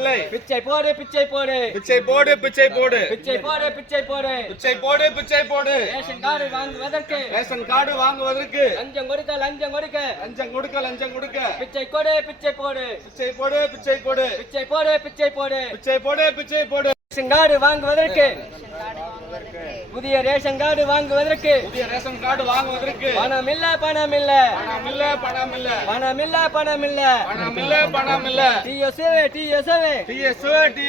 இல்லை பிச்சை போடு பிச்சை போடு பிச்சை போடு பிச்சை போடு பிச்சை போடு பிச்சை போடு பிச்சை போடு பிச்சை போடு ரேஷன் கார்டு வாங்குவதற்கு ரேஷன் கார்டு வாங்குவதற்கு லஞ்சம் கொடுக்க லஞ்சம் கொடுக்க லஞ்சம் கொடுக்க லஞ்சம் கொடுக்க பிச்சை போடு பிச்சை போடு பிச்சை போடு பிச்சை போடு பிச்சை போடு பிச்சை போடு பிச்சை போடு பிச்சை போடு ரேஷன் கார்டு வாங்குவதற்கு ரேஷன் கார்டு வாங்குவதற்கு புதிய ரேஷன் கார்டு வாங்குவதற்கு புதிய ரேஷன் கார்டு வாங்குவதற்கு பணம் இல்ல பணம் இல்ல பணம் இல்ல பணம் இல்ல பணம் இல்ல பணம் இல்ல பணம் இல்ல பணம் இல்ல டி எஸ் ஓ டி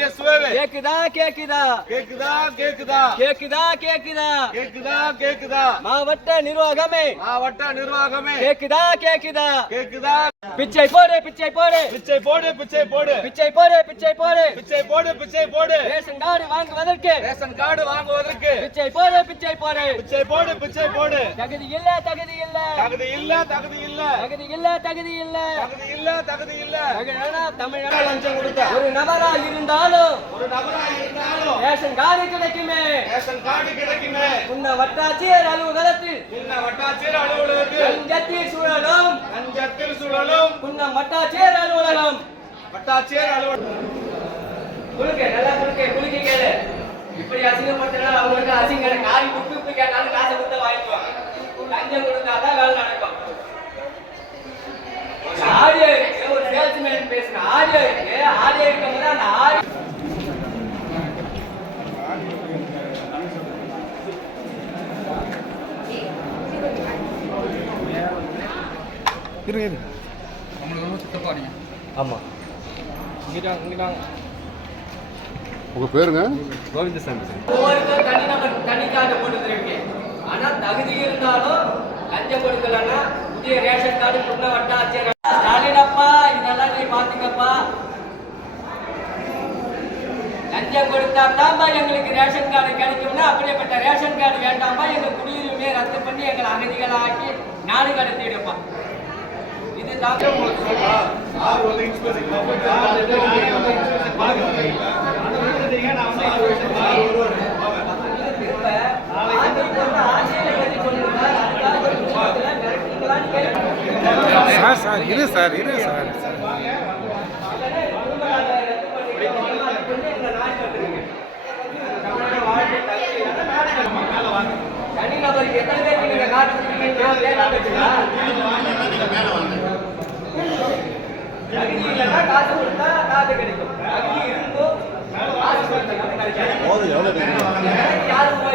கேக்குதா கேக்குதா கேக்குதா கேக்குதா கேக்குதா கேக்குதா கேக்குதா கேக்குதா மாவட்ட நிர்வாகமே மாவட்ட நிர்வாகமே கேக்குதா கேக்குதா கேக்குதா பிச்சை போடு பிச்சை போடு பிச்சை போடு பிச்சை போடு பிச்சை போடு பிச்சை போடு பிச்சை போடு பிச்சை போடு ரேஷன் கார்டு வாங்குவதற்கு ரேஷன் கார்டு வாங்குவதற்கு பிச்சை போடு பிச்சை போடு பிச்சை போடு பிச்சை போடு தகுதி இல்ல தகுதி இல்ல தகுதி இல்ல தகுதி இல்ல தகுதி இல்ல தகுதி இல்ல தகுதி இல்ல தகுதி இல்ல தமிழ் லஞ்சம் கொடுத்த ஒரு நபரா இருந்தாலும் ஒரு நபரா இருந்தாலும் ரேஷன் காடு கிடைக்குமே ரேஷன் காடு கிடைக்குமே உன்ன வட்டாட்சியர் அலுவலகத்தில் உன்ன வட்டாட்சியர் அலுவலகத்தில் அஞ்சத்தில் சுழலும் அஞ்சத்தில் சுழலும் உன்ன வட்டாட்சியர் அலுவலகம் வட்டாட்சியர் அலுவலகம் குளிக்க நல்லா குளிக்க குளிக்க கேளு இப்படி அசிங்கப்படுத்தினா அவங்களுக்கு அசிங்க காய் விட்டு விட்டு கேட்டாலும் காசை கொடுத்த வாங்கிக்குவாங்க லஞ்சம் கொடுத்தா தான் வேலை நடக்கும் ஆமா இங்க உங்க பேருங்க கோவிந்தசாமி சார் தனிநபர் தனிக்காக போட்டுருக்கேன் ஆனா தகுதி இருந்தாலும் லஞ்சம் கொடுக்கலன்னா புதிய ரேஷன் கார்டு புண்ண வட்டாட்சியர் ஸ்டாலினப்பா இதெல்லாம் நீ பாத்துக்கப்பா லஞ்சம் கொடுத்தா தாம்பா எங்களுக்கு ரேஷன் கார்டு கிடைக்கும்னா அப்படியேப்பட்ட ரேஷன் கார்டு வேண்டாமா எங்க குடியுரிமையை ரத்து பண்ணி எங்களை அகதிகளாக்கி நாடு கடத்திடுப்பா இது தாக்கம் சொல்லலாம் யார் வந்து சார் சார் இரு சார் இரு சார் காசு 我得要了这个。